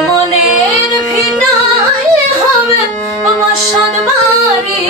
মনের ভিটায় হবে আমার সদবাড়ি